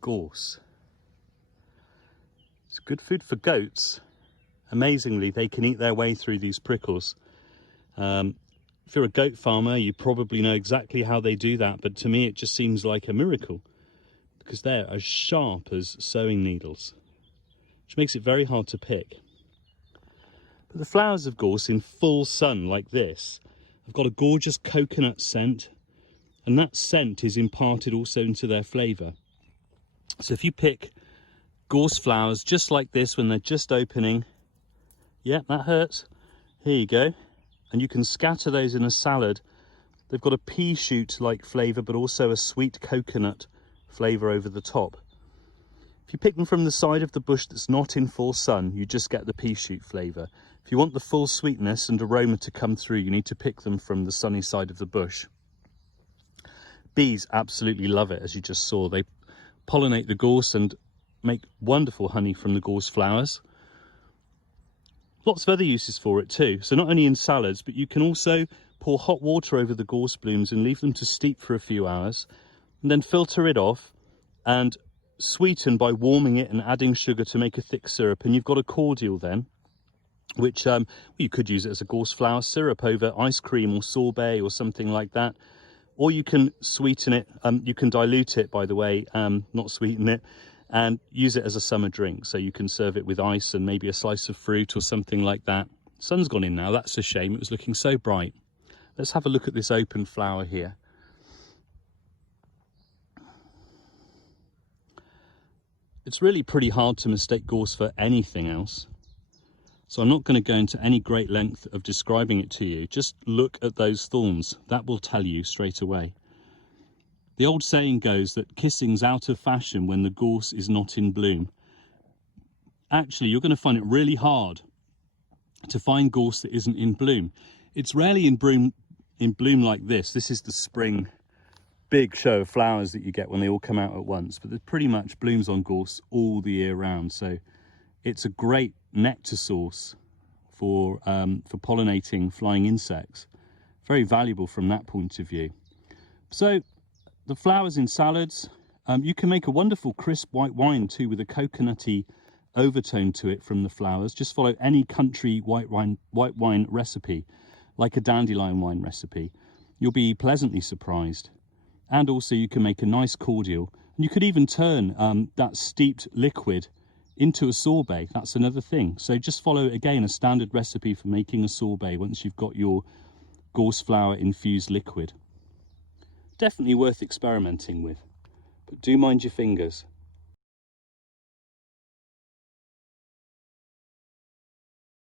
gorse. It's good food for goats. Amazingly, they can eat their way through these prickles. If you're a goat farmer, you probably know exactly how they do that, but to me it just seems like a miracle because they're as sharp as sewing needles, which makes it very hard to pick. But the flowers of gorse in full sun like this have got a gorgeous coconut scent, and that scent is imparted also into their flavour. So if you pick gorse flowers just like this when they're just opening, yeah, that hurts, here you go, and you can scatter those in a salad. They've got a pea shoot like flavour, but also a sweet coconut flavour over the top. If you pick them from the side of the bush that's not in full sun, you just get the pea shoot flavour. If you want the full sweetness and aroma to come through, you need to pick them from the sunny side of the bush. Bees absolutely love it, as you just saw. They pollinate the gorse and make wonderful honey from the gorse flowers. Lots of other uses for it too. So not only in salads, but you can also pour hot water over the gorse blooms and leave them to steep for a few hours, and then filter it off and sweeten by warming it and adding sugar to make a thick syrup. And you've got a cordial then, which you could use it as a gorse flower syrup over ice cream or sorbet or something like that. Or you can sweeten it, you can dilute it, by the way, not sweeten it, and use it as a summer drink. So you can serve it with ice and maybe a slice of fruit or something like that. Sun's gone in now, that's a shame, it was looking so bright. Let's have a look at this open flower here. It's really pretty hard to mistake gorse for anything else. So I'm not going to go into any great length of describing it to you. Just look at those thorns. That will tell you straight away. The old saying goes that kissing's out of fashion when the gorse is not in bloom. Actually, you're going to find it really hard to find gorse that isn't in bloom. It's rarely in bloom like this. This is the spring big show of flowers that you get when they all come out at once. But there's pretty much blooms on gorse all the year round. So it's a great nectar source for pollinating flying insects. Very valuable from that point of view. So the flowers in salads, you can make a wonderful crisp white wine too with a coconutty overtone to it from the flowers. Just follow any country white wine recipe, like a dandelion wine recipe. You'll be pleasantly surprised. And also you can make a nice cordial. And you could even turn that steeped liquid into a sorbet. That's another thing. So just follow again a standard recipe for making a sorbet once you've got your gorse flower infused liquid. Definitely worth experimenting with, but do mind your fingers.